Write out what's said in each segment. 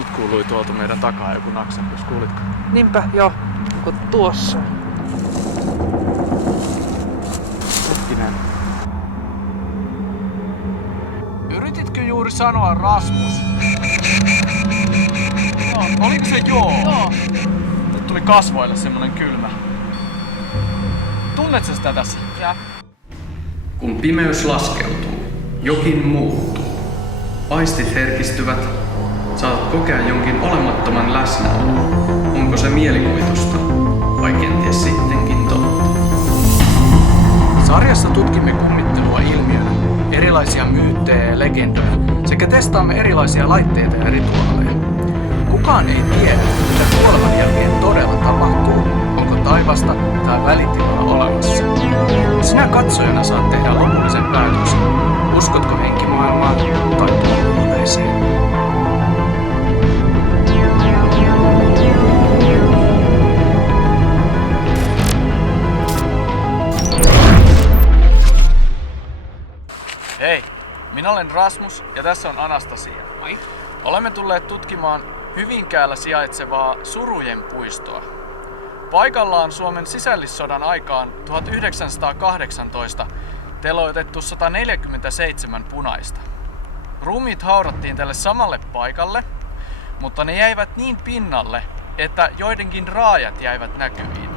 Nyt kuului tuolta meidän takaa joku naksahdus, kuulitko? Niinpä, joo. Onko tuossa? Hetkinen. Yrititkö juuri sanoa Rasmus? No, oliko se joo? Joo. Nyt tuli kasvoille semmonen kylmä. Tunnetko sitä tässä? Ja. Kun pimeys laskeutuu, jokin muuttuu. Aistit herkistyvät, saatat kokea jonkin olemattoman läsnäolon. Onko se mielikuvitusta vai kenties sittenkin totta? Sarjassa tutkimme kummittelua ilmiönä, erilaisia myyttejä ja legendoja sekä testaamme erilaisia laitteita ja rituaaleja. Kukaan ei tiedä, mitä kuoleman jälkeen todella tapahtuu, onko taivasta tai välitilaa olemassa. Sinä katsojana saat tehdä lopullisen päätöksen. Uskotko henkimaailmaan tai tuohon. Hei, minä olen Rasmus ja tässä on Anastasia. Moi. Olemme tulleet tutkimaan Hyvinkäällä sijaitsevaa Surujen puistoa. Paikalla on Suomen sisällissodan aikaan 1918 teloitettu 147 punaista. Ruumiit haudattiin tälle samalle paikalle, mutta ne jäivät niin pinnalle, että joidenkin raajat jäivät näkyviin.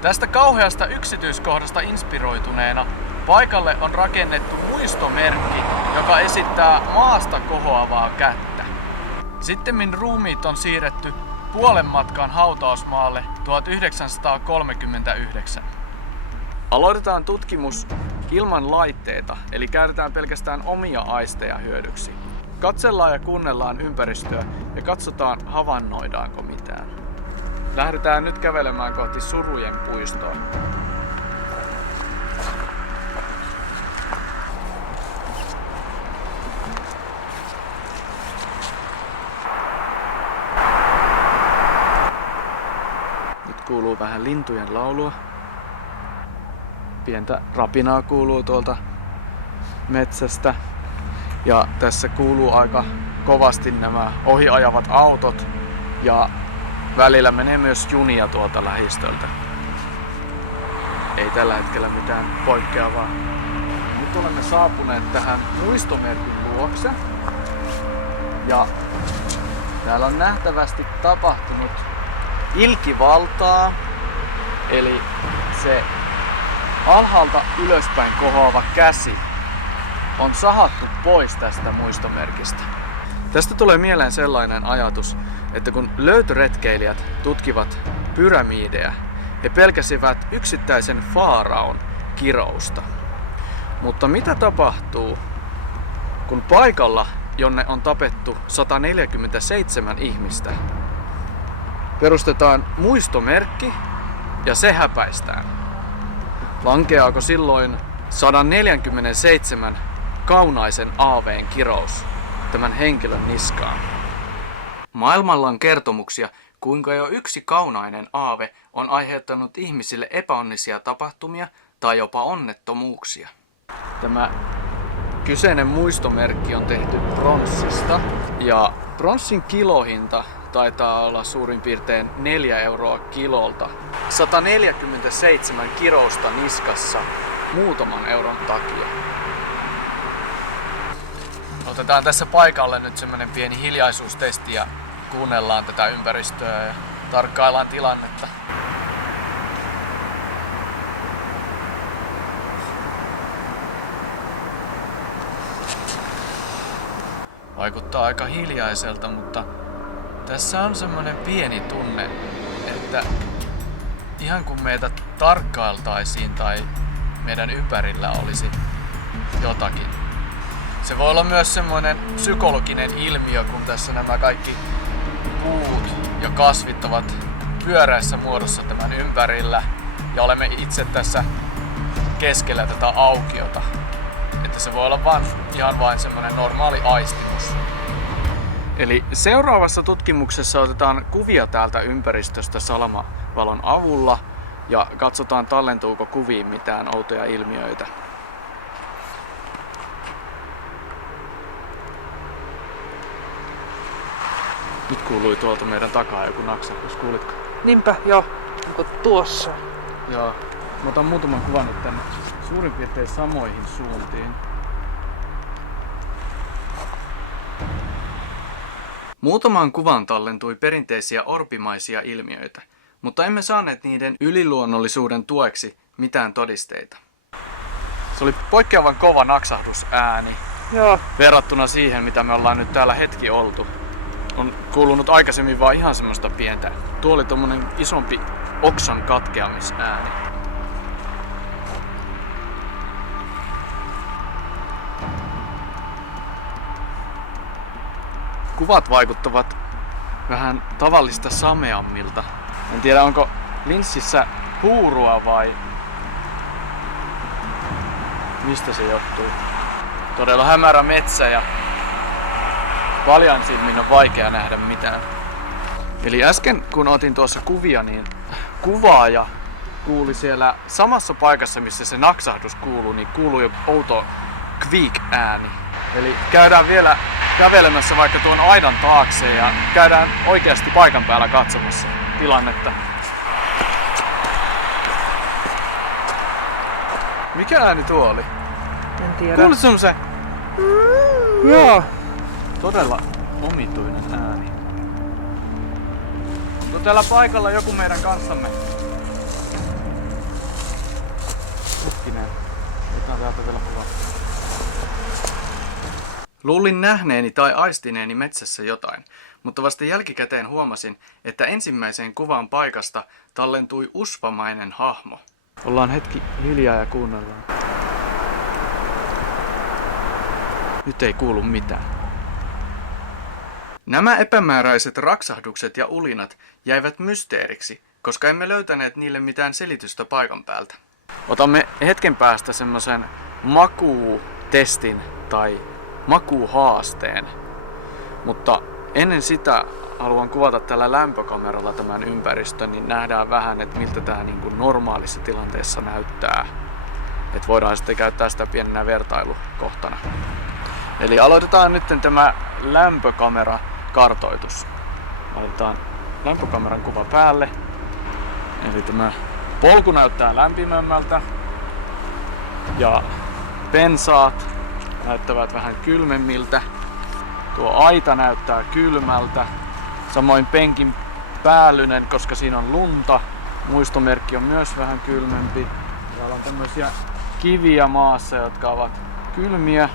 Tästä kauheasta yksityiskohdasta inspiroituneena paikalle on rakennettu muistomerkki, joka esittää maasta kohoavaa kättä. Sittemmin ruumiit on siirretty puolen matkan hautausmaalle 1939. Aloitetaan tutkimus ilman laitteita, eli käytetään pelkästään omia aisteja hyödyksi. Katsellaan ja kuunnellaan ympäristöä ja katsotaan, havainnoidaanko mitään. Lähdetään nyt kävelemään kohti Surujen puistoa. Nyt kuuluu vähän lintujen laulua. Pientä rapinaa kuuluu tuolta metsästä. Ja tässä kuuluu aika kovasti nämä ohiajavat autot. Ja välillä menee myös junia tuolta lähistöltä. Ei tällä hetkellä mitään poikkeavaa. Nyt olemme saapuneet tähän muistomerkin luokse. Ja täällä on nähtävästi tapahtunut ilkivaltaa. Eli se alhaalta ylöspäin kohoava käsi on sahattu pois tästä muistomerkistä. Tästä tulee mieleen sellainen ajatus, että kun löytöretkeilijät tutkivat pyramideja, he pelkäsivät yksittäisen faaraon kirousta. Mutta mitä tapahtuu, kun paikalla, jonne on tapettu 147 ihmistä, perustetaan muistomerkki ja se häpäistään? Lankeaako silloin 147 kaunaisen aaveen kirous tämän henkilön niskaan? Maailmalla on kertomuksia, kuinka jo yksi kaunainen aave on aiheuttanut ihmisille epäonnisia tapahtumia tai jopa onnettomuuksia. Tämä kyseinen muistomerkki on tehty pronssista ja pronssin kilohinta taitaa olla suurin piirtein 4 euroa kilolta. 147 kirousta niskassa muutaman euron takia. Otetaan tässä paikalle nyt semmonen pieni hiljaisuustesti ja kuunnellaan tätä ympäristöä ja tarkkaillaan tilannetta. Vaikuttaa aika hiljaiselta, mutta tässä on semmonen pieni tunne, että ihan kun meitä tarkkailtaisiin tai meidän ympärillä olisi jotakin. Se voi olla myös semmoinen psykologinen ilmiö, kun tässä nämä kaikki puut ja kasvit ovat pyöreässä muodossa tämän ympärillä ja olemme itse tässä keskellä tätä aukiota. Että se voi olla ihan vain semmoinen normaali aistimus. Eli seuraavassa tutkimuksessa otetaan kuvia täältä ympäristöstä salamavalon avulla ja katsotaan, tallentuuko kuviin mitään outoja ilmiöitä. Nyt kuului tuolta meidän takaa joku naksahdus, kuulitko? Niinpä, joo. Onko tuossa? Joo. Mä otan muutaman kuvan nyt tänne suurin piirtein samoihin suuntiin. Muutamaan kuvaan tallentui perinteisiä orpimaisia ilmiöitä, mutta emme saaneet niiden yliluonnollisuuden tueksi mitään todisteita. Se oli poikkeavan kova naksahtusääni Joo. verrattuna siihen, mitä me ollaan nyt täällä hetki oltu. On kuulunut aikaisemmin vaan ihan semmoista pientä. Tuo oli tommonen isompi oksan katkeamisääni. Kuvat vaikuttavat vähän tavallista sameammilta. En tiedä, onko linssissä puurua vai mistä se johtuu. Todella hämärä metsä ja paljain silmin on vaikea nähdä mitään. Eli äsken kun otin tuossa kuvia, niin kuvaaja kuuli siellä samassa paikassa, missä se naksahdus kuuluu, niin kuului jo outo kviik-ääni. Eli käydään vielä kävelemässä vaikka tuon aidan taakse ja käydään oikeasti paikan päällä katsomassa tilannetta. Mikä ääni tuo oli? En tiedä. Kuulit semmosen Joo. todella omituinen ääni. Onko täällä paikalla joku meidän kanssamme? Hetkinen. Otetaan täältä vielä kuvaa. Luulin nähneeni tai aistineeni metsässä jotain, mutta vasta jälkikäteen huomasin, että ensimmäiseen kuvaan paikasta tallentui usvamainen hahmo. Ollaan hetki hiljaa ja kuunnellaan. Nyt ei kuulu mitään. Nämä epämääräiset raksahdukset ja ulinat jäivät mysteeriksi, koska emme löytäneet niille mitään selitystä paikan päältä. Otamme hetken päästä semmoisen makuutestin tai makuuhaasteen, mutta ennen sitä haluan kuvata tällä lämpökameralla tämän ympäristön, niin nähdään vähän, että miltä tämä niin kuin normaalissa tilanteessa näyttää. Että voidaan sitten käyttää sitä pienenä vertailukohtana. Eli aloitetaan nyt tämä lämpökamerakartoitus. Laitetaan lämpökameran kuva päälle. Eli tämä polku näyttää lämpimämmältä ja pensaat näyttävät vähän kylmemmiltä. Tuo aita näyttää kylmältä. Samoin penkin päällynen, koska siinä on lunta. Muistomerkki on myös vähän kylmempi. Täällä on tämmöisiä kiviä maassa, jotka ovat kylmiä.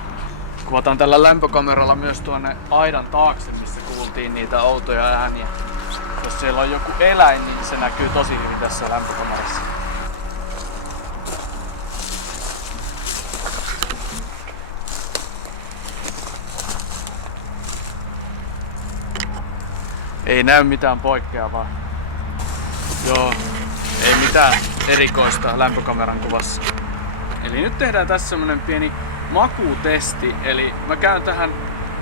Kuvataan tällä lämpökameralla myös tuonne aidan taakse, missä kuultiin niitä outoja ääniä. Jos siellä on joku eläin, niin se näkyy tosi hyvin tässä lämpökamerassa. Ei näy mitään poikkeavaa. Joo, ei mitään erikoista lämpökameran kuvassa. Eli nyt tehdään tässä semmonen pieni makuutesti. Eli mä käyn tähän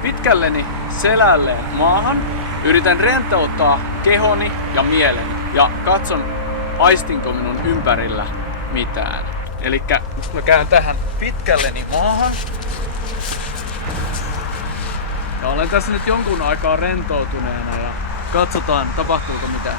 pitkälleni selälleen maahan. Yritän rentouttaa kehoni ja mieleni. Ja katson, aistinko minun ympärillä mitään. Elikkä mä käyn tähän pitkälleni maahan. Ja olen tässä nyt jonkun aikaa rentoutuneena ja katsotaan, tapahtuuko mitään.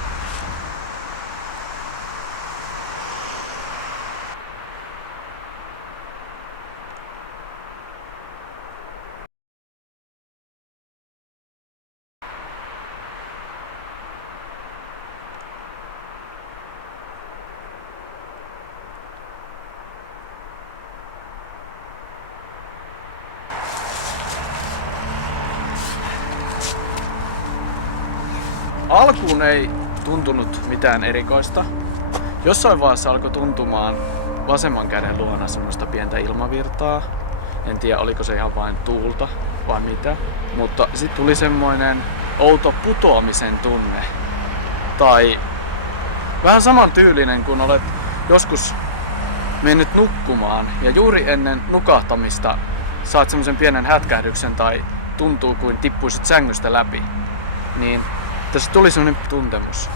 Alkuun ei tuntunut mitään erikoista. Jossain vaiheessa alkoi tuntumaan vasemman käden luona semmoista pientä ilmavirtaa. En tiedä, oliko se ihan vain tuulta vai mitä. Mutta sitten tuli semmoinen outo putoamisen tunne. Tai vähän saman tyylinen, kun olet joskus mennyt nukkumaan ja juuri ennen nukahtamista saat semmoisen pienen hätkähdyksen tai tuntuu kuin tippuisit sängystä läpi. Niin tässä tuli semmoinen tuntemus.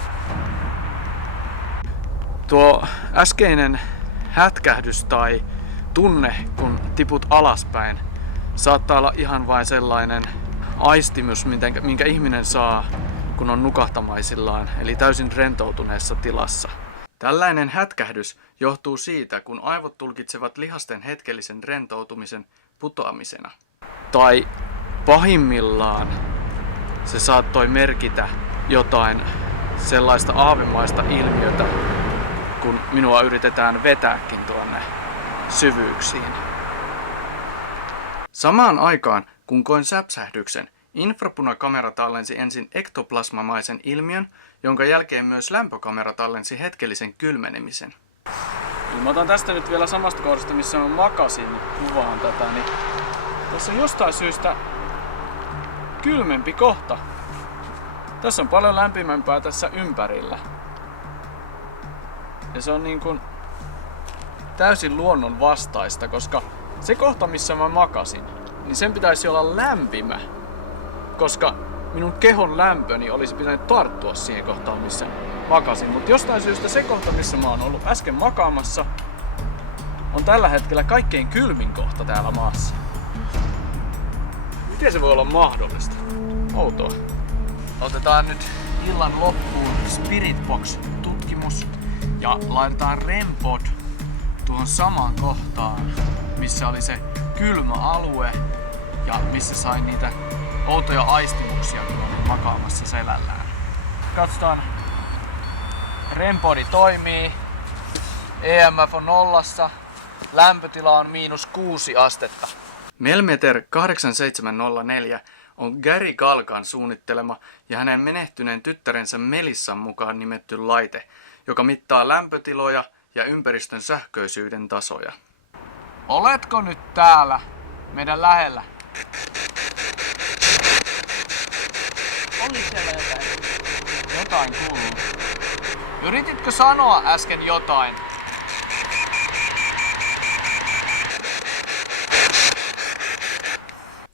Tuo äskeinen hätkähdys tai tunne, kun tiput alaspäin, saattaa olla ihan vain sellainen aistimus, minkä ihminen saa, kun on nukahtamaisillaan, eli täysin rentoutuneessa tilassa. Tällainen hätkähdys johtuu siitä, kun aivot tulkitsevat lihasten hetkellisen rentoutumisen putoamisena. Tai pahimmillaan se saattoi merkitä jotain sellaista aavemaista ilmiötä, kun minua yritetään vetääkin tuonne syvyyksiin. Samaan aikaan, kun koin säpsähdyksen, infrapunakamera tallensi ensin ektoplasmamaisen ilmiön, jonka jälkeen myös lämpökamera tallensi hetkellisen kylmenemisen. Mä otan tästä nyt vielä samasta kohdasta, missä mä makasin kuvaan tätä, niin tässä on jostain syystä kylmempi kohta. Tässä on paljon lämpimämpää tässä ympärillä. Ja se on niin kuin täysin luonnon vastaista, koska se kohta, missä mä makasin, niin sen pitäisi olla lämpimä, koska minun kehon lämpöni olisi pitänyt tarttua siihen kohtaan, missä makasin. Mutta jostain syystä se kohta, missä mä oon ollut äsken makaamassa, on tällä hetkellä kaikkein kylmin kohta täällä maassa. Miten se voi olla mahdollista? Outoa. Otetaan nyt illan loppuun Spiritbox-tutkimus ja laitetaan REM-pod tuohon samaan kohtaan, missä oli se kylmä alue ja missä sain niitä outoja aistimuksia, kun olin makaamassa selällään. Katsotaan. REM-podi toimii. EMF on nollassa. Lämpötila on -6 astetta. Melmeter 8704 on Gary Galgan suunnittelema ja hänen menehtyneen tyttärensä Melissan mukaan nimetty laite, joka mittaa lämpötiloja ja ympäristön sähköisyyden tasoja. Oletko nyt täällä meidän lähellä? Oli siellä jotain. Jotain kuuluu. Yrititkö sanoa äsken jotain?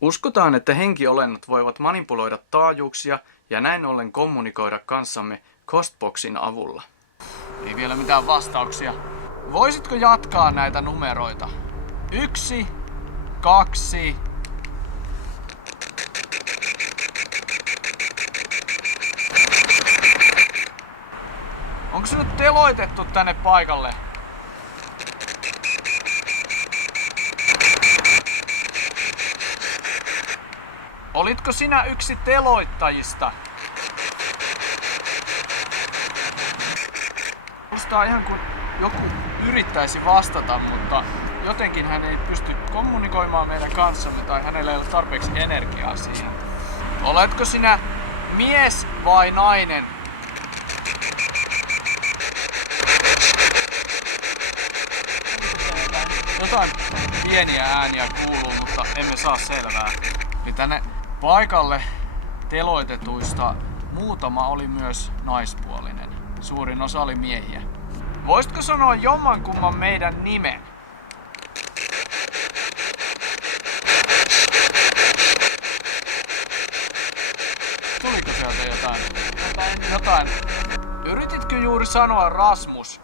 Uskotaan, että henkiolennot voivat manipuloida taajuuksia ja näin ollen kommunikoida kanssamme Costboxin avulla. Ei vielä mitään vastauksia. Voisitko jatkaa näitä numeroita? 1, 2... Onko se nyt teloitettu tänne paikalle? Olitko sinä yksi teloittajista? Kuulostaa ihan kuin joku yrittäisi vastata, mutta jotenkin hän ei pysty kommunikoimaan meidän kanssamme tai hänellä ei ole tarpeeksi energiaa siihen. Oletko sinä mies vai nainen? Jotain pieniä ääniä kuuluu, mutta emme saa selvää. Eli tänne paikalle teloitetuista muutama oli myös naispuolinen. Suurin osa oli miehiä. Voisitko sanoa jommankumman meidän nimen? Tuliko sieltä jotain? Jotain. Yrititkö juuri sanoa Rasmus?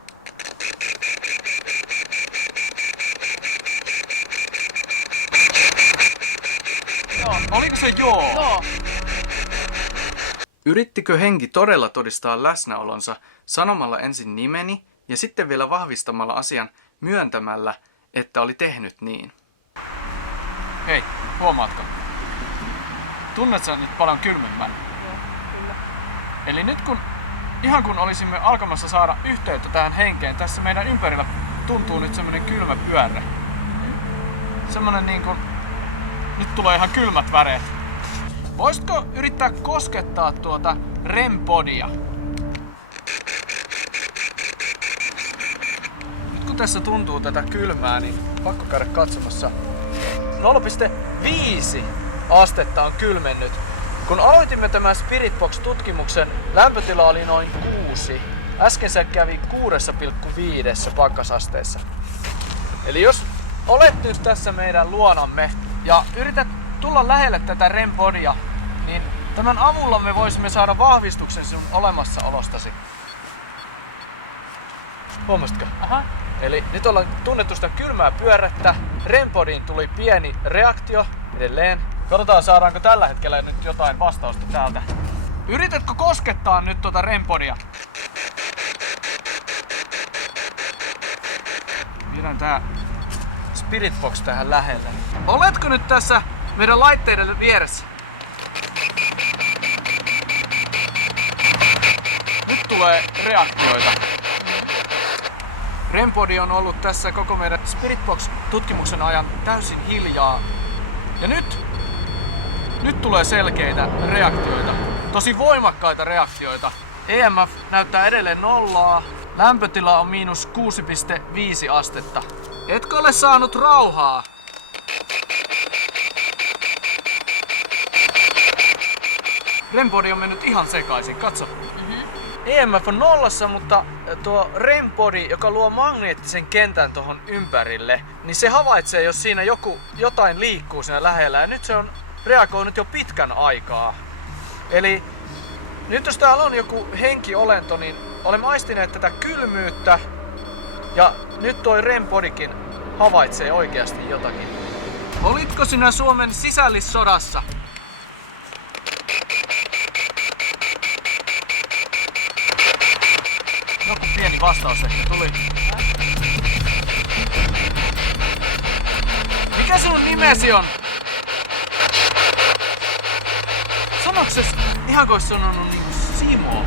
Oliko se joo? Joo. Yrittikö henki todella todistaa läsnäolonsa sanomalla ensin nimeni ja sitten vielä vahvistamalla asian myöntämällä, että oli tehnyt niin? Hei, huomaatko? Tunnet sä nyt paljon kylmemmän? Joo, kyllä. Eli nyt ihan kun olisimme alkamassa saada yhteyttä tähän henkeen, tässä meidän ympärillä tuntuu nyt semmonen kylmä pyörre. Semmonen niin kuin nyt tulee ihan kylmät väreet. Voisitko yrittää koskettaa tuota REM-podia? Nyt kun tässä tuntuu tätä kylmää, niin pakko käydä katsomassa. 0,5 astetta on kylmennyt. Kun aloitimme tämän Spiritbox-tutkimuksen, lämpötila oli noin 6. Äsken se kävi 6,5 pakkasasteessa. Eli jos olet nyt tässä meidän luonamme ja yrität tulla lähelle tätä REM-podia, niin tämän avulla me voisimme saada vahvistuksen sinun olemassaolostasi. Huomasitko? Aha. Eli nyt ollaan tunnettu sitä kylmää pyörättä. REM-podiin tuli pieni reaktio edelleen. Katsotaan saadaanko tällä hetkellä nyt jotain vastausta täältä. Yritätkö koskettaa nyt tuota REM-podia? Pidän tää Spirit Box tähän lähelle. Oletko nyt tässä meidän laitteiden vieressä? Nyt tulee reaktioita. REM-podi on ollut tässä koko meidän Spirit Box-tutkimuksen ajan täysin hiljaa. Ja nyt tulee selkeitä reaktioita. Tosi voimakkaita reaktioita. EMF näyttää edelleen nollaa. Lämpötila on -6,5 astetta. Etkö ole saanut rauhaa? REM-podi on mennyt ihan sekaisin, katso. EMF on nollassa, mutta tuo REM-podi, joka luo magneettisen kentän tuohon ympärille, niin se havaitsee, jos siinä jotain liikkuu siinä lähellä. Ja nyt se on reagoinut jo pitkän aikaa. Eli nyt jos täällä on joku henkiolento, niin olemme aistineet tätä kylmyyttä. Ja nyt toi REM-podikin havaitsee oikeasti jotakin. Olitko sinä Suomen sisällissodassa? Joku pieni vastaus ehkä tuli. Mikä sinun nimesi on? Sanoks se ihan kuin sanonut niinku Simo?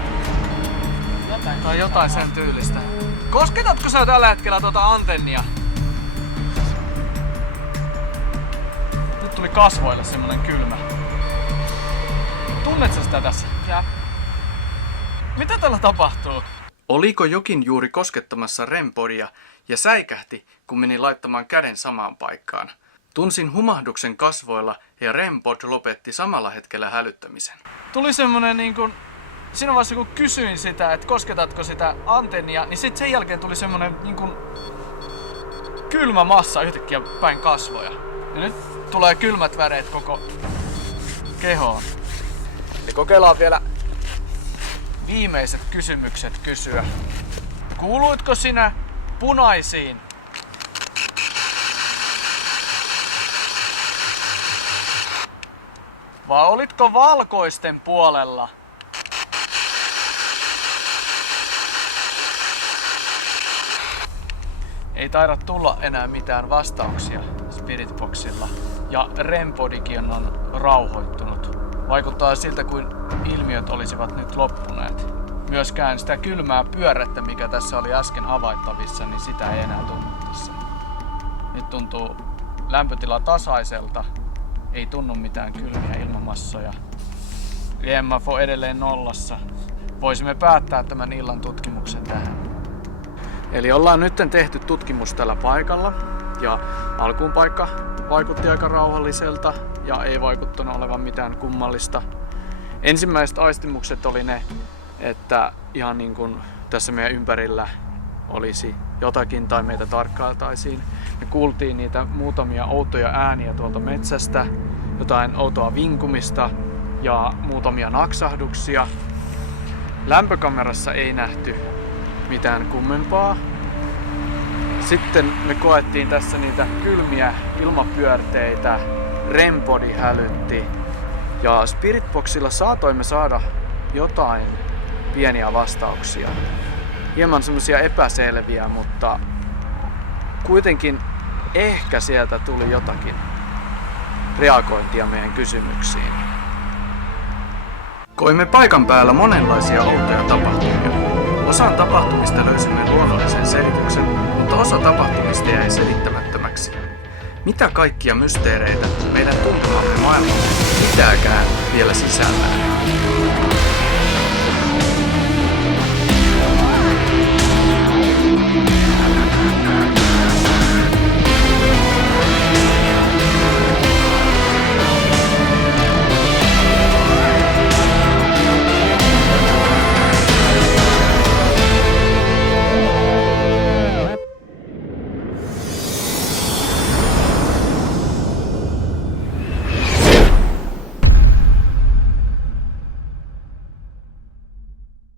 Tai jotain sen tyylistä. Kosketatko sä tällä hetkellä tuota antennia? Nyt tuli kasvoille semmonen kylmä. Tunnet sä sitä tässä? Ja. Mitä tällä tapahtuu? Oliko jokin juuri koskettamassa REM-podia ja säikähti, kun meni laittamaan käden samaan paikkaan? Tunsin humahduksen kasvoilla ja REM-pod lopetti samalla hetkellä hälyttämisen. Tuli semmonen siinä vaiheessa kun kysyin sitä, että kosketatko sitä antennia, niin sitten sen jälkeen tuli semmonen kylmä massa yhtäkkiä päin kasvoja. Ja nyt tulee kylmät väreet koko kehoon. Eli kokeillaan vielä viimeiset kysymykset kysyä. Kuuluitko sinä punaisiin? Vai olitko valkoisten puolella? Ei taida tulla enää mitään vastauksia Spiritboxilla. Ja REM-podikin on rauhoittunut. Vaikuttaa siltä, kuin ilmiöt olisivat nyt loppuneet. Myöskään sitä kylmää pyörättä, mikä tässä oli äsken havaittavissa, niin sitä ei enää tunnu tässä. Nyt tuntuu lämpötila tasaiselta. Ei tunnu mitään kylmiä ilmamassoja. EMF on edelleen nollassa. Voisimme päättää tämän illan tutkimuksen tähän. Eli ollaan nyt tehty tutkimus tällä paikalla. Ja alkuun paikka vaikutti aika rauhalliselta ja ei vaikuttanut olevan mitään kummallista. Ensimmäiset aistimukset oli ne, että ihan niin kuin tässä meidän ympärillä olisi jotakin tai meitä tarkkailtaisiin. Me kuultiin niitä muutamia outoja ääniä tuolta metsästä, jotain outoa vinkumista ja muutamia naksahduksia. Lämpökamerassa ei nähty mitään kummempaa. Sitten me koettiin tässä niitä kylmiä ilmapyörteitä, REM-podi hälytti ja Spiritboxilla saatoimme saada jotain pieniä vastauksia. Hieman semmosia epäselviä, mutta kuitenkin ehkä sieltä tuli jotakin reagointia meidän kysymyksiin. Koimme paikan päällä monenlaisia outoja tapahtumia. Osaan tapahtumista löysimme luonnollisen selityksen, mutta osa tapahtumista jäi selittämättömäksi. Mitä kaikkia mysteereitä meidän tuntemamme maailma pitääkään vielä sisällään?